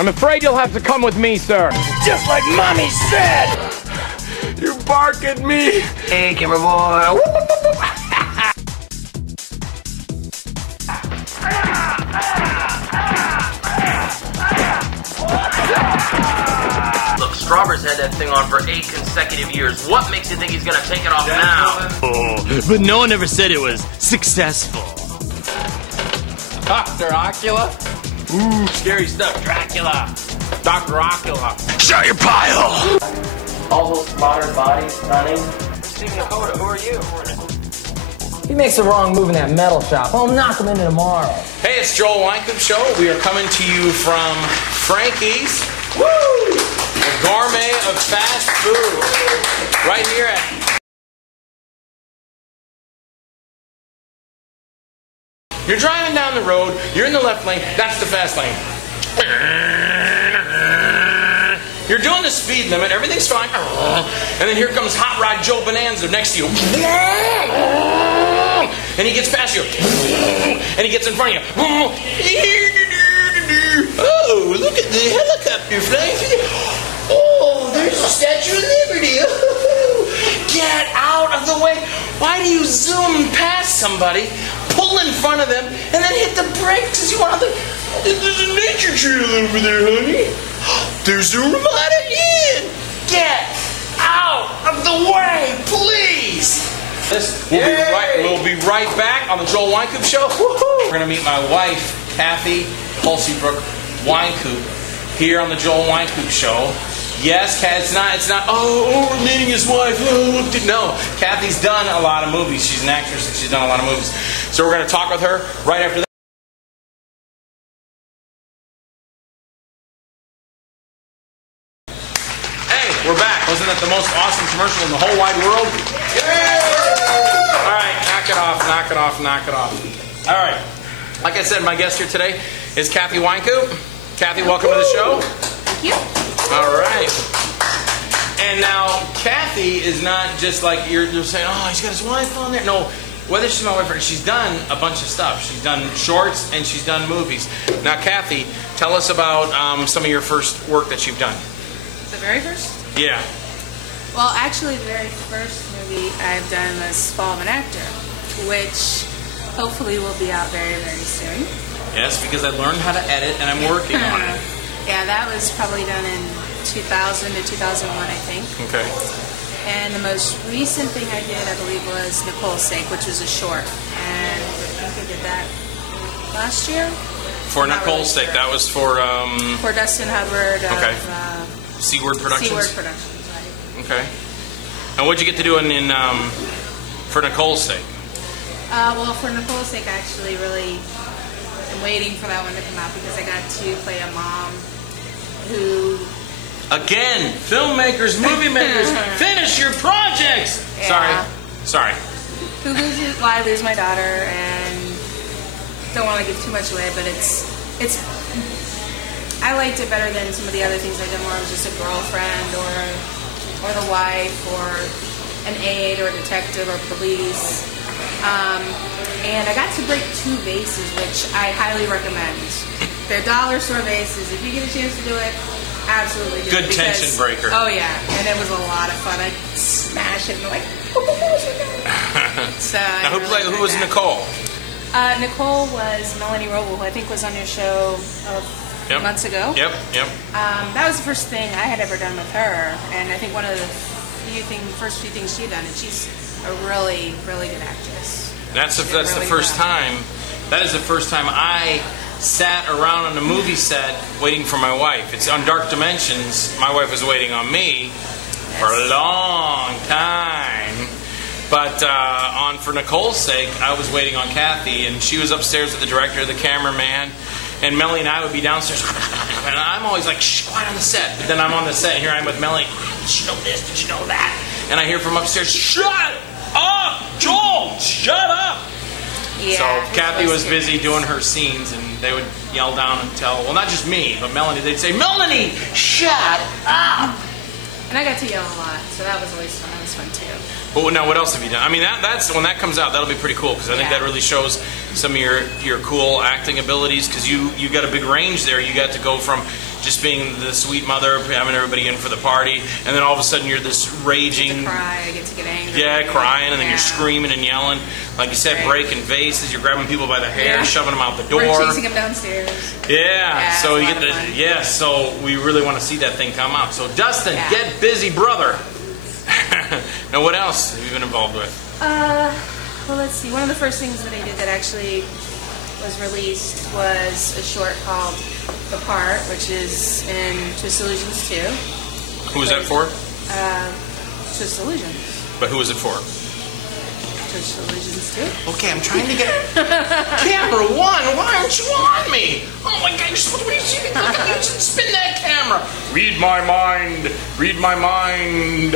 I'm afraid you'll have to come with me, sir. Just like Mommy said! You bark at me. Hey, camera boy. Look, Strawberry's had that thing on for 8 consecutive years. What makes you think he's gonna take it off now? Oh, but no one ever said it was successful. Dr. Ocula? Ooh, scary stuff. Dracula. Dr. Ocula. Shut your pile! All those modern bodies, stunning. Steve Nakota, who are you? He makes the wrong move in that metal shop. I'll knock him into tomorrow. Hey, it's Joel Wynkoop Show. We are coming to you from Frankie's. Woo! The gourmet of fast food. Right here at... You're driving down the road, you're in the left lane, that's the fast lane. You're doing the speed limit, everything's fine. And then here comes Hot Rod Joe Bonanza next to you. And he gets past you. And he gets in front of you. Oh, look at the helicopter flying through the... Oh, there's the Statue of Liberty. Get out of the way. Why do you zoom past somebody, pull in front of them, and then hit the brakes as you want to... There's a nature trail over there, honey. There's a Ramada Inn. Get out of the way, please. We'll be right back on the Joel Wynkoop Show. Woo-hoo. We're going to meet my wife, Cathy Wynkoop, here on the Joel Wynkoop Show. Yes, it's not, oh, we're meeting his wife. Oh, no, Cathy's done a lot of movies. She's an actress and she's done a lot of movies. So we're going to talk with her right after that. Hey, we're back. Wasn't that the most awesome commercial in the whole wide world? Yay! All right, knock it off, knock it off, knock it off. All right. Like I said, my guest here today is Cathy Wynkoop. Cathy, welcome to the show. Thank you. All right. And now, Cathy is not just like you're saying, oh, he's got his wife on there. No, whether she's my wife or she's done a bunch of stuff. She's done shorts and she's done movies. Now, Cathy, tell us about some of your first work that you've done. The very first? Yeah. Well, actually, the very first movie I've done was Fall of an Actor, which hopefully will be out very, very soon. Yes, because I learned how to edit and I'm working on it. Yeah, that was probably done in 2000 to 2001, I think. Okay. And the most recent thing I did, I believe, was Nicole's Sake, which was a short. And I think I did that last year. For Nicole's Sake, that was for Dustin Hubbard of Seaward Productions? Seaward Productions, right. Okay. And what'd you get to do in for Nicole's Sake? Well, for Nicole's Sake, I actually really am waiting for that one to come out because I got to play a mom who... Again, filmmakers, movie makers, finish your projects! Yeah. Sorry. Who loses... Well, I lose my daughter, and don't want to give too much away, but it's... I liked it better than some of the other things I've done where I was just a girlfriend or the wife or an aide or detective or police. And I got to break 2 vases, which I highly recommend. They're dollar store vases. If you get a chance to do it, absolutely do it. Good tension breaker. Oh, yeah. And it was a lot of fun. I'd smash it and like, so now, who was Nicole? Nicole was Melanie Roble, who I think was on your show months ago. Yep. That was the first thing I had ever done with her, and I think one of the first few things she'd done, and she's a really, really good actress. That's the first time. That is the first time I sat around on a movie set waiting for my wife. It's on Dark Dimensions. My wife was waiting on me for a long time. But for Nicole's Sake, I was waiting on Cathy, and she was upstairs with the director, the cameraman, and Melanie and I would be downstairs. And I'm always like, shh, quiet on the set. But then I'm on the set, and here I am with Melanie. Did you know this? Did you know that? And I hear from upstairs, shut up, Joel, shut up. Yeah, so Cathy was busy doing her scenes, and they would yell down and tell, well, not just me, but Melanie. They'd say, Melanie, shut up. And I got to yell a lot, so that was always fun. That was fun, too. But now, what else have you done? I mean, that's when that comes out, that'll be pretty cool, because I think that really shows some of your cool acting abilities, because you got a big range there. You got to go from just being the sweet mother, having everybody in for the party, and then all of a sudden you're this raging, I get to get angry. yeah, crying, and then you're screaming and yelling, like you said, breaking vases. You're grabbing people by the hair, shoving them out the door. We're chasing them downstairs. Yeah, so you get the so we really want to see that thing come out. So Dustin, get busy, brother. Now, what else have you been involved with? Well, let's see. One of the first things that I did that actually was released was a short called The Part, which is in Twist Illusions 2. Who was that for? Twist Illusions. But who was it for? Twist Illusions 2. Okay, I'm trying to get camera one. Why aren't you on me? Oh my God, you're supposed to you should spin that camera. Read my mind. Read my mind.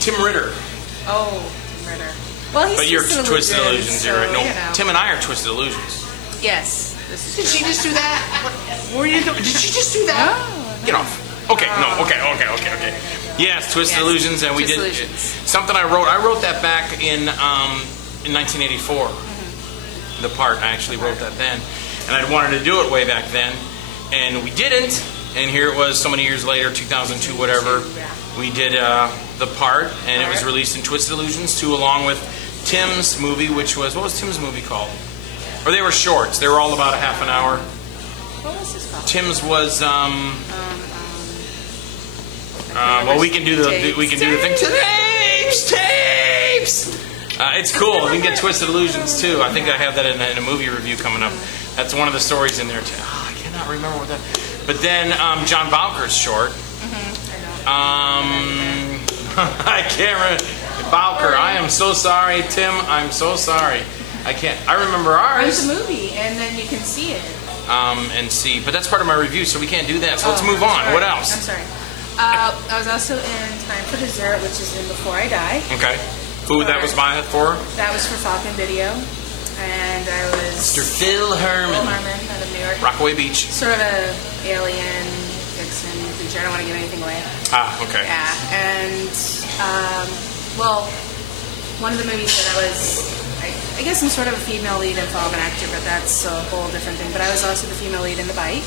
Tim Ritter. Oh, Tim Ritter. Well, he's but you're Twisted Illusions. So, you're right. No, you know. Tim and I are Twisted Illusions. Yes. Did she just do that? What were you doing? Did she just do that? No. Get off. Okay, no, okay. Yes, Twisted Illusions, and we did something I wrote that back in 1984. Mm-hmm. The Part, I actually wrote that then. And I wanted to do it way back then, and we didn't. And here it was so many years later, 2002, whatever. We did The Part, and it was released in Twisted Illusions 2, along with Tim's movie, which was, what was Tim's movie called? Or they were shorts. They were all about a half an hour. What was this called? Tim's was well, we can do the thing. Tapes. It's cool. We can get Twisted Illusions too. I think I have that in a movie review coming up. That's one of the stories in there too. Oh, I cannot remember what that. But then John Bowker's short. I can't remember. Bowker, I am so sorry. Tim, I'm so sorry. I can't. I remember ours. There's a movie, and then you can see it. And see, but that's part of my review, so we can't do that. So let's move on. Sorry. What else? I'm sorry. I was also in Time for Dessert, which is in Before I Die. Okay. Who that was by for? That was for Falcon Video, and I was Mr. Phil Herman out of New York. Rockaway Beach. Sort of a alien vixen creature. I don't want to give anything away. Ah, okay. Yeah, and well, one of the movies that I was. I guess I'm sort of a female lead and film an actor, but that's a whole different thing. But I was also the female lead in The Bite.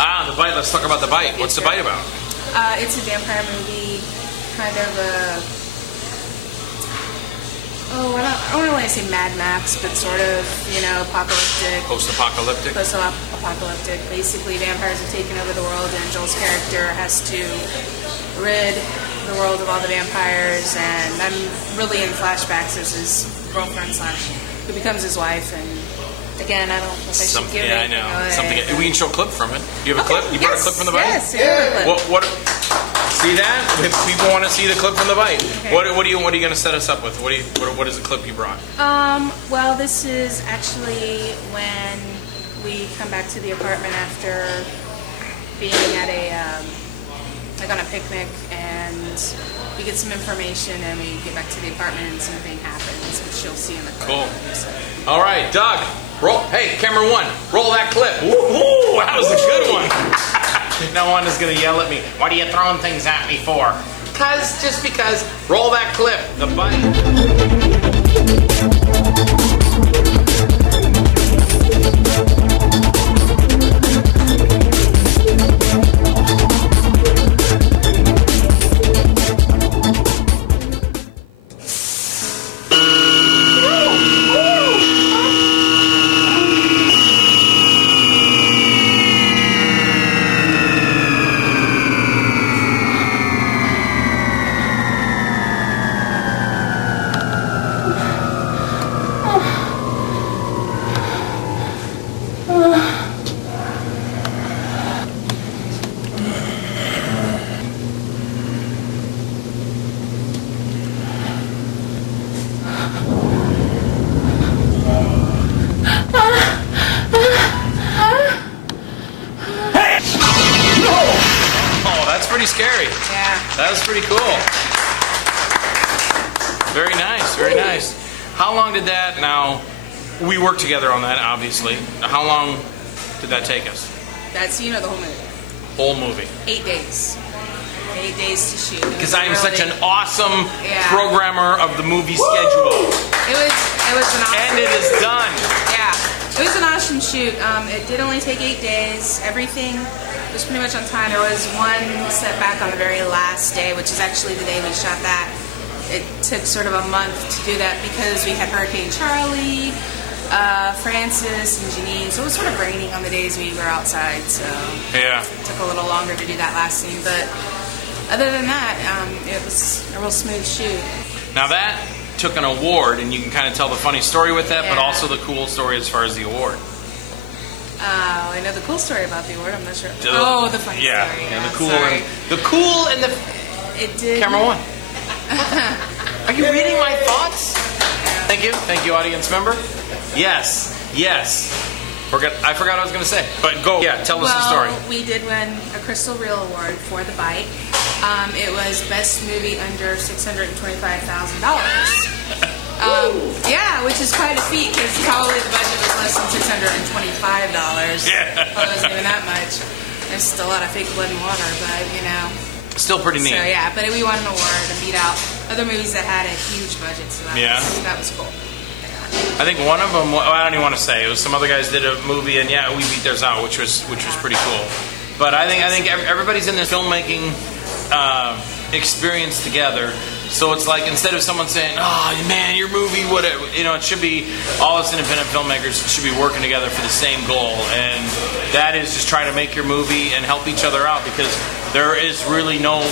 Ah, The Bite. Let's talk about The Bite. What's The Bite about? It's a vampire movie, kind of a... Oh, I don't really want to say Mad Max, but sort of, apocalyptic. Post-apocalyptic? Post-apocalyptic. Basically, vampires have taken over the world, and Joel's character has to rid the world of all the vampires, and I'm really in flashbacks as his girlfriend / who becomes his wife, and again, I don't know if I should give it. Yeah, I know. We can show a clip from it. You have a clip? You brought a clip from The Bite? Yes, yeah. What? See that? If people want to see the clip from The Bite. Okay. What are you going to set us up with? What is the clip you brought? Well, this is actually when we come back to the apartment after being at on a picnic, and we get some information, and we get back to the apartment, and something happens, which you'll see in the clip. Cool. So. All right, Doug. Roll. Hey, camera one. Roll that clip. Woo-hoo, that was a good one. Now Wanda's gonna yell at me. What are you throwing things at me for? Just because. Roll that clip. The Bite. Pretty scary. Yeah. That was pretty cool. Very nice, very nice. How long did that, now, we worked together on that, obviously. How long did that take us? That's, the whole movie. Whole movie. 8 days. 8 days to shoot. Because I am such an awesome programmer of the movie schedule. It was an awesome. And it is done. Yeah. It was an awesome shoot. It did only take 8 days. Everything was pretty much on time. There was one setback on the very last day, which is actually the day we shot that. It took sort of a month to do that because we had Hurricane Charlie, Francis, and Janine. So it was sort of raining on the days we were outside. So Yeah. it took a little longer to do that last scene. But other than that, it was a real smooth shoot. Now that took an award, and you can kind of tell the funny story with that, but Yeah. also the cool story as far as the award. I know the cool story about the award. I'm not sure. Oh, the funny story. Yeah, Sorry. the cool and the It did. camera one. Are you reading my thoughts? Thank you, audience member. Yes. I forgot what I was going to say, but go. Yeah, tell us the story. We did win a Crystal Reel Award for The Bite. It was best movie under $625,000. Yeah, which is quite a feat because probably the budget was less than $625. Yeah. Well, it wasn't even that much. There's still a lot of fake blood and water, but you know. Still pretty neat. So yeah, but we won an award and beat out other movies that had a huge budget. So that was cool. I think one of them, I don't even want to say, it was some other guys did a movie, and yeah, we beat theirs out, which was pretty cool. But I think everybody's in this filmmaking experience together. So it's like instead of someone saying, "Oh man, your movie would," it should be all us independent filmmakers should be working together for the same goal, and that is just trying to make your movie and help each other out because there is really no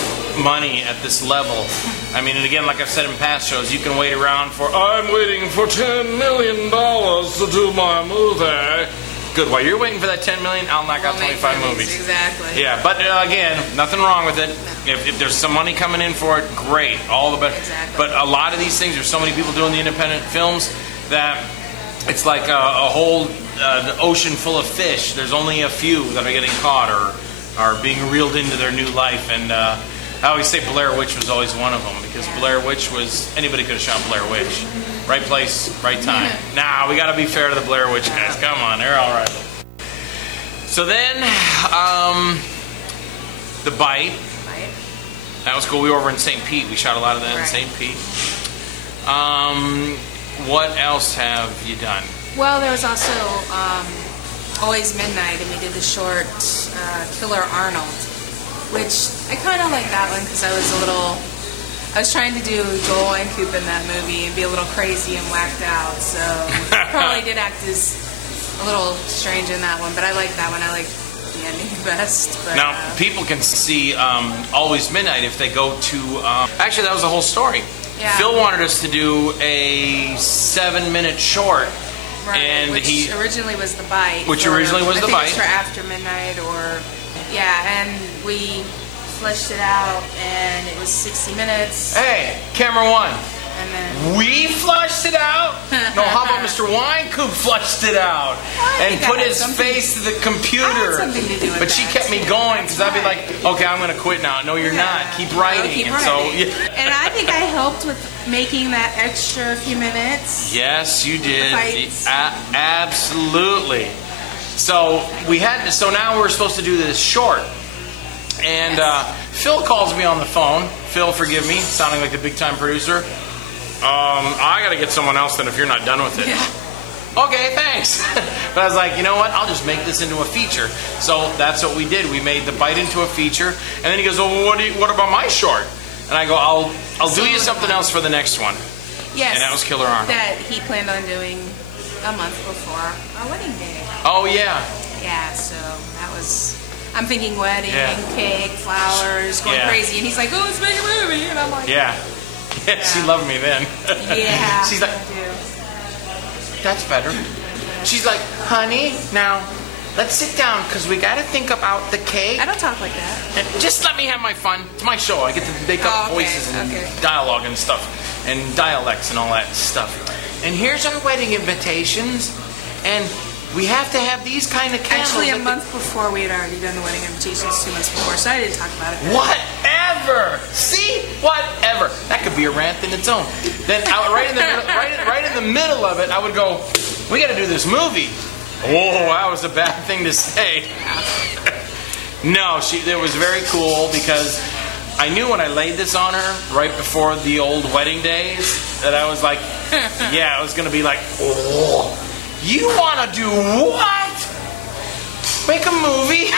money at this level. I mean, and again, like I've said in past shows, you can wait around for, I'm waiting for $10 million to do my movie. Good. While you're waiting for that $10 million, I'll knock out 25 movies. Exactly. Yeah, but again, nothing wrong with it. If there's some money coming in for it, great. All the best. Exactly. But a lot of these things, there's so many people doing the independent films that it's like a whole ocean full of fish. There's only a few that are getting caught or are being reeled into their new life. And I always say Blair Witch was always one of them because Blair Witch was, anybody could have shot Blair Witch. Right place, right time. Nah, we got to be fair to the Blair Witch guys. Come on, they're all right. So then, The Bite. That was cool. We were over in St. Pete. We shot a lot of that in St. Pete. What else have you done? Well, there was also Always Midnight, and we did the short Killer Arnold, which I kind of like that one because I was trying to do Joel Wynkoop in that movie and be a little crazy and whacked out, so probably did act as a little strange in that one, but I like that one. I like the ending best. But, now, people can see Always Midnight if they go to... actually, that was the whole story. Yeah. Phil wanted us to do a 7-minute short. Right, and which originally was The Bite. Which originally was The Bite. I think it was for After Midnight or... Yeah, and we fleshed it out, and it was 60 minutes. Hey, camera one. And then we flushed it out? No, how about Mr. Wynkoop flushed it out and put his face to the computer? To do with but she kept me going because I'd be like, okay, I'm going to quit now. No, you're not. Keep writing. Keep and writing. So, and I think I helped with making that extra few minutes. Yes, you did. Absolutely. So we had to, so now we're supposed to do this short. And Phil calls me on the phone. Phil, forgive me, sounding like a big-time producer. I got to get someone else then if you're not done with it. Yeah. Okay, thanks. But I was like, you know what? I'll just make this into a feature. So that's what we did. We made The Bite into a feature. And then he goes, well, what about my short? And I go, I'll do you something else for the next one. Yes. And that was Killer Arnold. That he planned on doing a month before our wedding day. Oh, yeah. Yeah, so that was... I'm thinking wedding, cake, flowers, going Yeah. crazy. And he's like, oh, let's make a movie. And I'm like... Yeah. She loved me then. Yeah, She's like, I do. that's better. She's like, honey, now let's sit down because we got to think about the cake. I don't talk like that. And just let me have my fun. It's my show. I get to make up voices and dialogue and stuff and dialects and all that stuff. And here's our wedding invitations. And we have to have these kind of candles. Actually, a month before we had already done the wedding invitations, 2 months before, so I didn't talk about it. Whatever. See, whatever. That could be a rant in its own. Then right in the middle of it, I would go, "We got to do this movie." Oh, that was a bad thing to say. No, it was very cool because I knew when I laid this on her right before the old wedding days that I was like, yeah, it was going to be like, oh. You want to do what? Make a movie?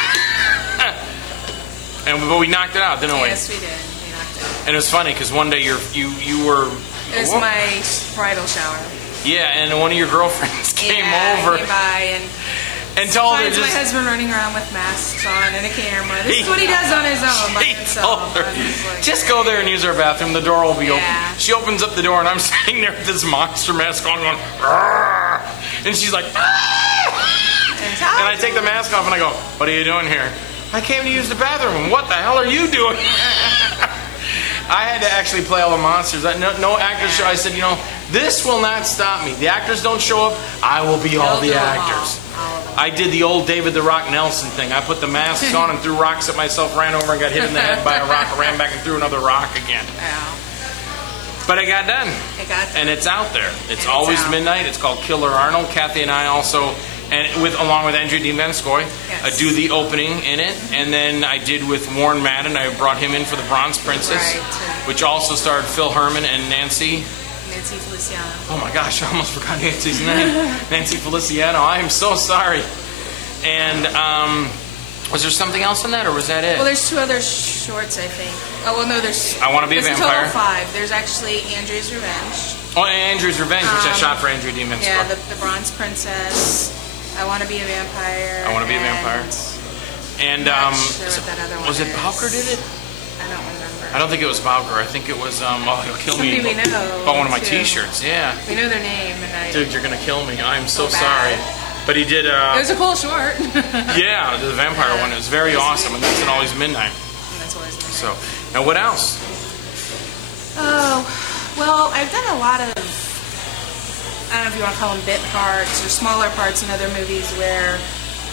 But we knocked it out, didn't we? Yes, we did. We knocked it out. And it was funny because one day you were. It was my bridal shower. Yeah, and one of your girlfriends came over. Came by and told her finds my husband running around with masks on and a camera. This is what he does on his own by himself. Told her, just go there and use our bathroom. The door will be open. She opens up the door and I'm sitting there with this monster mask on going, "Arr!" And she's like, "Ah!" And I take the mask off and I go, what are you doing here? I came to use the bathroom. What the hell are you doing? I had to actually play all the monsters. No actors show. I said, this will not stop me. The actors don't show up. I will be all the actors. I did the old David the Rock Nelson thing. I put the masks on and threw rocks at myself, ran over and got hit in the head by a rock, ran back and threw another rock again. But it got done. And it's out there. It's always midnight. It's called Killer Arnold. Kathy and I also, along with Andrew Dean Venskoy, do the opening in it. And then I did with Warren Madden. I brought him in for the Bronze Princess, which also starred Phil Herman and Nancy Feliciano. Oh my gosh, I almost forgot Nancy's name. Nancy Feliciano. I am so sorry. And was there something else in that, or was that it? Well, there's 2 other shorts, I think. Oh, well, no, there's... I Want to Be a Vampire. There's a total of 5. There's actually Andrew's Revenge. Oh, Andrew's Revenge, which I shot for Andrew D. Venskoy. Yeah, the Bronze Princess. I Want to Be a Vampire. I Want to Be a Vampire. And I'm not sure what that other one was it Bowker did it? I don't remember. I don't think it was Bowker. I think it was, he'll kill me. Somebody we know. Oh, one of my t-shirts, yeah. We know their name. Dude, you're going to kill me. I'm so sorry. But he did... it was a cool short. Yeah, the vampire one. It was very awesome, and that's in Always Midnight. And that's Always Midnight. So, now what else? Oh, well, I've done a lot of, I don't know if you want to call them bit parts or smaller parts in other movies where,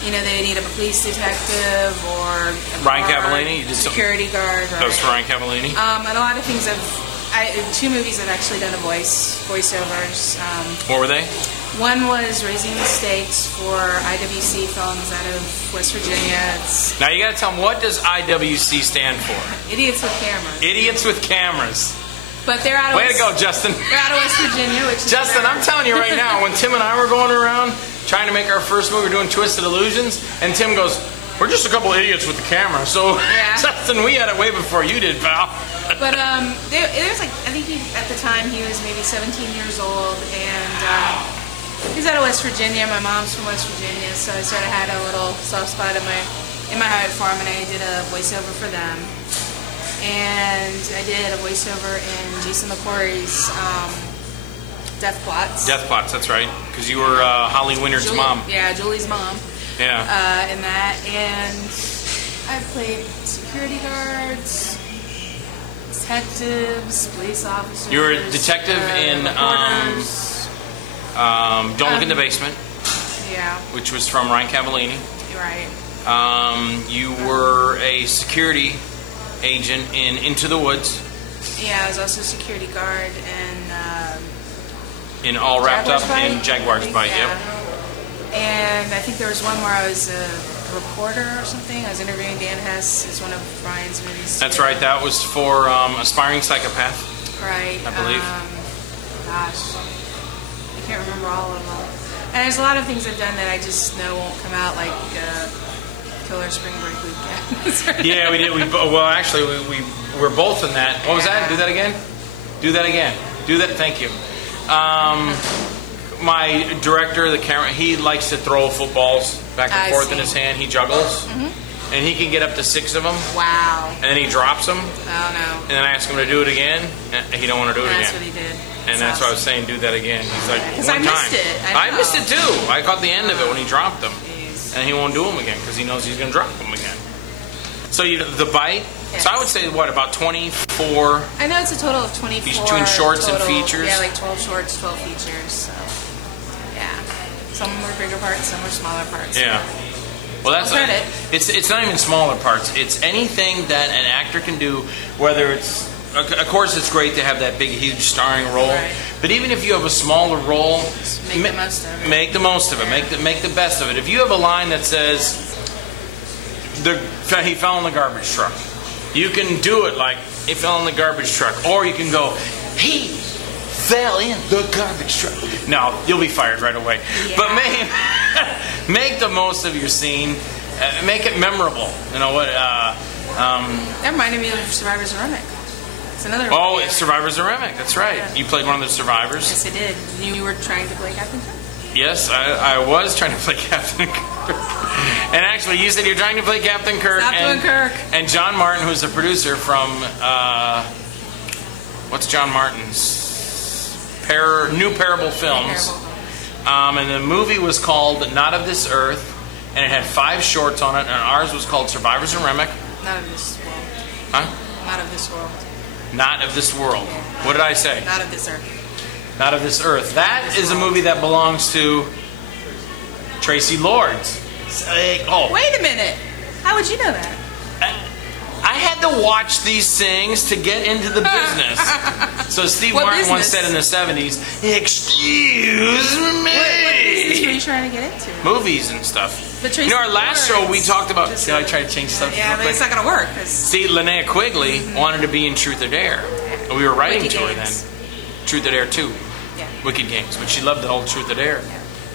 they need a police detective or Ryan Cavallini. You did security guard. Right? That was for Ryan Cavallini. And a lot of things in 2 movies I've actually done voiceovers. What were they? One was Raising the Stakes for IWC Films out of West Virginia. Now you got to tell them, what does IWC stand for? Idiots with Cameras. Idiots with Cameras. But they're out of Way to go, Justin. They're out of West Virginia, which is Justin, I'm telling you right now, when Tim and I were going around trying to make our first movie, doing Twisted Illusions, and Tim goes, we're just a couple idiots with the camera. So, Justin, we had it way before you did, pal. But there's I think at the time he was maybe 17 years old, and he's out of West Virginia. My mom's from West Virginia, so I sort of had a little soft spot in my heart for him, and I did a voiceover for them. And I did a voiceover in Jason McCory's Death Plots. Death Plots, that's right. Because you were Holly Wynnard's mom. Yeah, Julie's mom. Yeah. In that. And I've played security guards, detectives, police officers. You were a detective in Don't Look in the Basement. Yeah. Which was from Ryan Cavallini. You're right. You were a security agent in Into the Woods. Yeah, I was also a security guard in All Wrapped Up in Jaguar's Bite. Yeah. Yep. And I think there was one where I was a reporter or something. I was interviewing Dan Hess. It's one of Ryan's movies. That's right. That was for Aspiring Psychopath. Right. I believe. Gosh, I can't remember all of them. And there's a lot of things I've done that I just know won't come out, like Killer Spring Break Weekend. Yeah, we did. Actually, we were both in that. What was that? Do that again. Do that again. Do that. Thank you. My director, the camera, he likes to throw footballs back and forth in his hand. He juggles, and he can get up to 6 of them. Wow. And then he drops them. Oh no. And then I ask him to do it again, and he don't want to do it again. That's what he did. And that's why I was saying, do that again. He's like, because one I missed time. it. I missed it too. I caught the end of it when he dropped them. Jeez. And he won't do them again because he knows he's going to drop them again. So the bite. Yes. So I would say what, about 24? I know it's a total of 24. Between shorts total, and features. Yeah, like 12 shorts, 12 features. So yeah, some were bigger parts, some were smaller parts. Yeah. Well, that's credit. It's not even smaller parts. It's anything that an actor can do. Whether it's, of course, it's great to have that big, huge starring role. Right. But even if you have a smaller role, make the most of it. Make the most of it. Yeah. Make the best of it. If you have a line that says, "He fell in the garbage truck," you can do it like, "He fell in the garbage truck," or you can go, "He fell in the garbage truck. No, you'll be fired right away. Yeah. But make the most of your scene. Make it memorable. You know what? That reminded me of Survivor's Remick. It's another. Oh, it's Survivor's Remick. That's right. Yeah. You played one of the survivors. Yes, I did. You were trying to play Captain Kirk. Yes, I was trying to play Captain Kirk. And actually, you said you're trying to play Captain Kirk. Stop doing Kirk. And John Martin, who's the producer from, what's John Martin's? New Parable Films. And the movie was called Not of This Earth. And it had 5 shorts on it. And ours was called Survivors of Remick. Not of this world. Huh? Not of this world. Not of This World. What did I say? Not of this earth. Not of This Earth. That is a movie that belongs to Tracy Lords. Oh, Wait a minute. How would you know that? I had to watch these things to get into the business. So Steve What Martin once business? said in the 70s, "Excuse me." What business were you trying to get into? Movies and stuff. But You know, our last show we Lords- talked about. Did I try to change something? Yeah, real but quick? it's not going to work. 'Cause See, Linnea Quigley wanted to be in Truth or Dare. We were writing Wicked to her then. Games. Truth or Dare 2. Yeah. Wicked Games. But she loved the whole Truth or Dare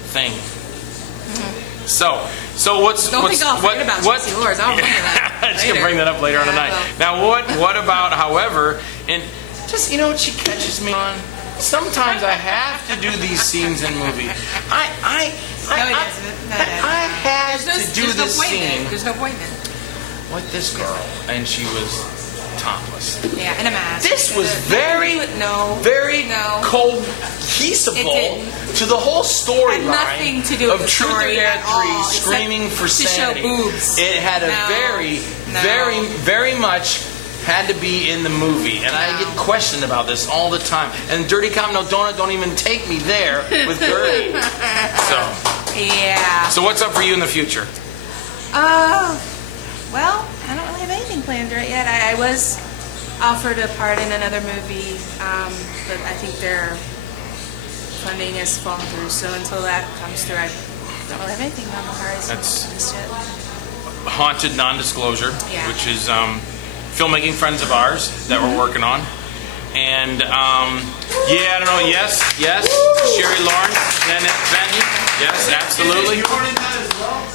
thing. So what's Don't think I'll forget about Tracy Lords. I'll remember that. I'm just gonna later. bring that up later on Yeah, tonight. I will. Now what about, however, and just you know what she catches me on? Sometimes I have to do these scenes in movies. No, he doesn't. No, I had to do there's no this point in scene it. There's no point in it. with this girl, and she was topless. Yeah, in a mask. This was very cohesive It didn't. to the whole storyline. Had nothing to do with of the Truth or story Dare at all, 3, except screaming for to show sanity. boobs. It had a No. very much had to be in the movie, and I get questioned about this all the time. And Dirty Cop No Donut don't even take me there with Gertie. Yeah. So what's up for you in the future? Well, I don't really have anything planned right yet. I was offered a part in another movie, but I think their funding has fallen through. So until that comes through, I don't really have anything on the horizon just yet. Haunted Non-Disclosure, Yeah. which is filmmaking friends of ours that we're working on. And yeah, I don't know. Yes, Sherry Lawrence, Nanette Benton. Yes, absolutely.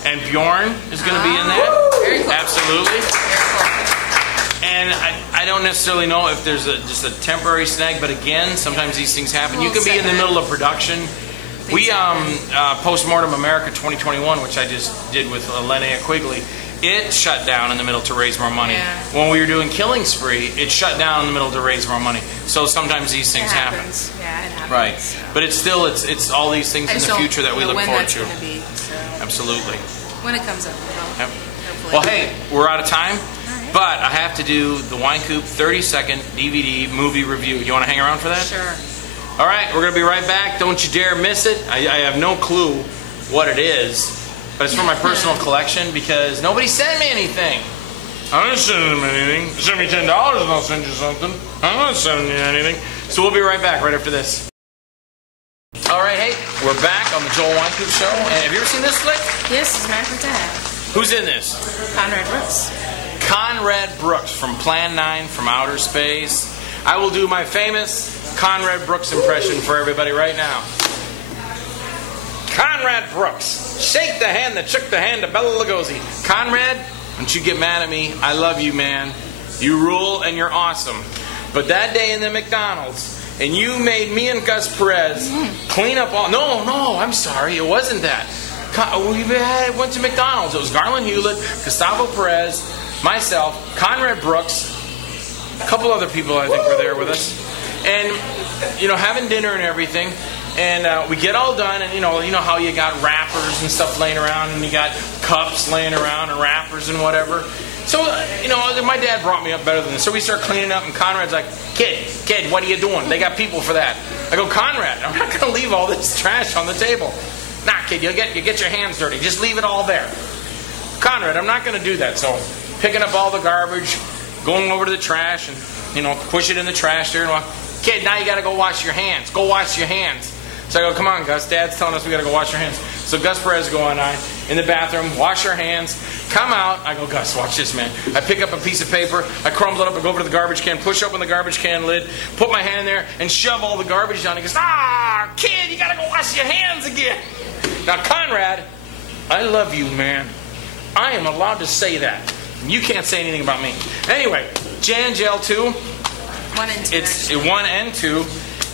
And Bjorn is going to be in that. Very cool. Absolutely. Very cool. And I don't necessarily know if there's just a temporary snag, but again, sometimes these things happen. You We'll can be in the set middle of production. We Postmortem America 2021, which I just did with Linnea Quigley. It shut down in the middle to raise more money. Yeah. When we were doing Killing Spree, it shut down in the middle to raise more money. So sometimes these things happen. Yeah, it happens. Right. But it's still it's all these things I in just the don't future that we know look when forward that's to. gonna be, so Absolutely. when it comes up, Yep. hopefully. Well, hey, we're out of time, right. but I have to do the Wynkoop 30-second DVD movie review. You want to hang around for that? Sure. All right, we're going to be right back. Don't you dare miss it. I have no clue what it is, but it's from my personal collection because nobody sent me anything. I'm not sending them anything. Send me $10 and I'll send you something. I'm not sending you anything. So we'll be right back right after this. All right, hey, we're back on the Joel Wynkoop Show. And have you ever seen this flick? Yes, as a matter of fact, I have. Who's in this? Conrad Brooks. Conrad Brooks from Plan 9 from Outer Space. I will do my famous Conrad Brooks impression for everybody right now. Conrad Brooks. Shake the hand that shook the hand of Bela Lugosi. Conrad, don't you get mad at me. I love you, man. You rule and you're awesome. But that day in the McDonald's, and you made me and Gus Perez clean up all... No, I'm sorry. It wasn't that. We went to McDonald's. It was Garland Hewlett, Gustavo Perez, myself, Conrad Brooks, a couple other people I think were there with us. And, having dinner and everything. And we get all done, and you know how you got wrappers and stuff laying around, and you got cups laying around and wrappers and whatever. So, my dad brought me up better than this. So we start cleaning up, and Conrad's like, Kid, what are you doing? They got people for that. I go, Conrad, I'm not going to leave all this trash on the table. Nah, kid, you get your hands dirty. Just leave it all there. Conrad, I'm not going to do that. So, picking up all the garbage, going over to the trash, and, push it in the trash there. And kid, now you got to go wash your hands. Go wash your hands. So I go, come on, Gus. Dad's telling us we got to go wash our hands. So Gus Perez go on, in the bathroom, wash our hands, come out. I go, Gus, watch this, man. I pick up a piece of paper, I crumble it up, I go over to the garbage can, push open the garbage can lid, put my hand in there, and shove all the garbage down. He goes, kid, you gotta go wash your hands again. Now, Conrad, I love you, man. I am allowed to say that. You can't say anything about me. Anyway, Jan Gel 2. 1 and 2. It's 1 and 2.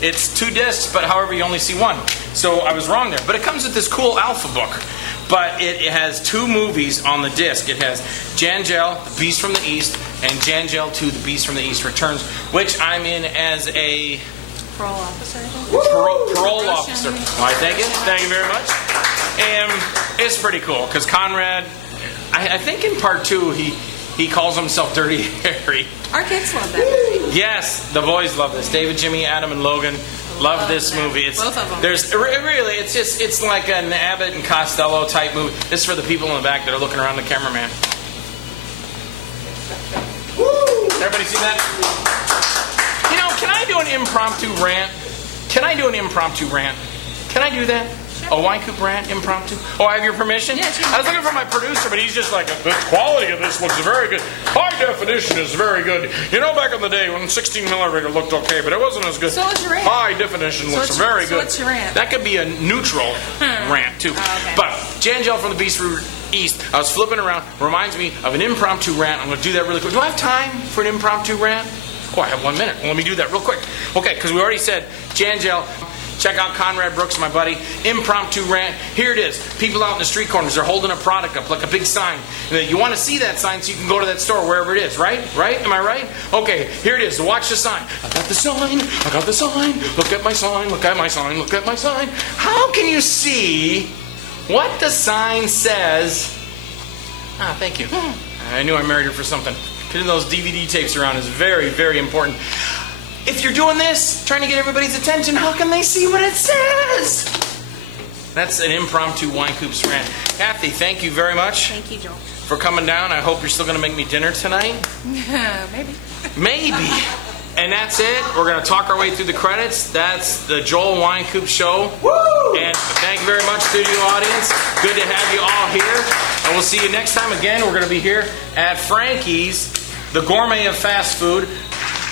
It's 2 discs, but however, you only see 1. So I was wrong there. But it comes with this cool alpha book. But it has 2 movies on the disc. It has Jan Gel, The Beast from the East, and Jan Gel 2, The Beast from the East Returns, which I'm in as a Parole officer, I think. parole officer. Why, thank you. Thank you very much. And it's pretty cool, because Conrad, I think in part 2, he calls himself Dirty Harry. Our kids love that movie. Yes, the boys love this. David, Jimmy, Adam, and Logan love this movie. It's, both of them. Really, it's like an Abbott and Costello type movie. This is for the people in the back that are looking around the cameraman. Woo! Everybody see that? You know, can I do an impromptu rant? Can I do that? A Wynkoop rant, impromptu? Oh, I have your permission? Yes, I was looking for my producer, but he's just like, the quality of this looks very good. High definition is very good. You know, back in the day when 16 millimeter looked okay, but it wasn't as good. So what's your rant? High definition looks very good. What's your rant? That could be a neutral rant, too. Oh, okay. But Jan Gel from the Beast from East, I was flipping around, reminds me of an impromptu rant. I'm going to do that really quick. Do I have time for an impromptu rant? Oh, I have 1 minute. Well, let me do that real quick. Okay, because we already said Jan Gel. Check out Conrad Brooks, my buddy. Impromptu rant. Here it is. People out in the street corners, they're holding a product up like a big sign. And you want to see that sign so you can go to that store wherever it is, right? Right? Am I right? Okay, here it is. So watch the sign. I got the sign. I got the sign. Look at my sign. Look at my sign. Look at my sign. How can you see what the sign says? Thank you. I knew I married her for something. Putting those DVD tapes around is very, very important. If you're doing this, trying to get everybody's attention, how can they see what it says? That's an impromptu Wynkoop's rant. Cathy, thank you very much. Thank you, Joel. For coming down. I hope you're still going to make me dinner tonight. Maybe. Maybe. And that's it. We're going to talk our way through the credits. That's the Joel Wynkoop Show. Woo! And thank you very much, studio audience. Good to have you all here. And we'll see you next time. Again, we're going to be here at Frankie's, the gourmet of fast food.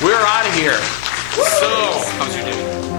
We're out of here. So, how's your day?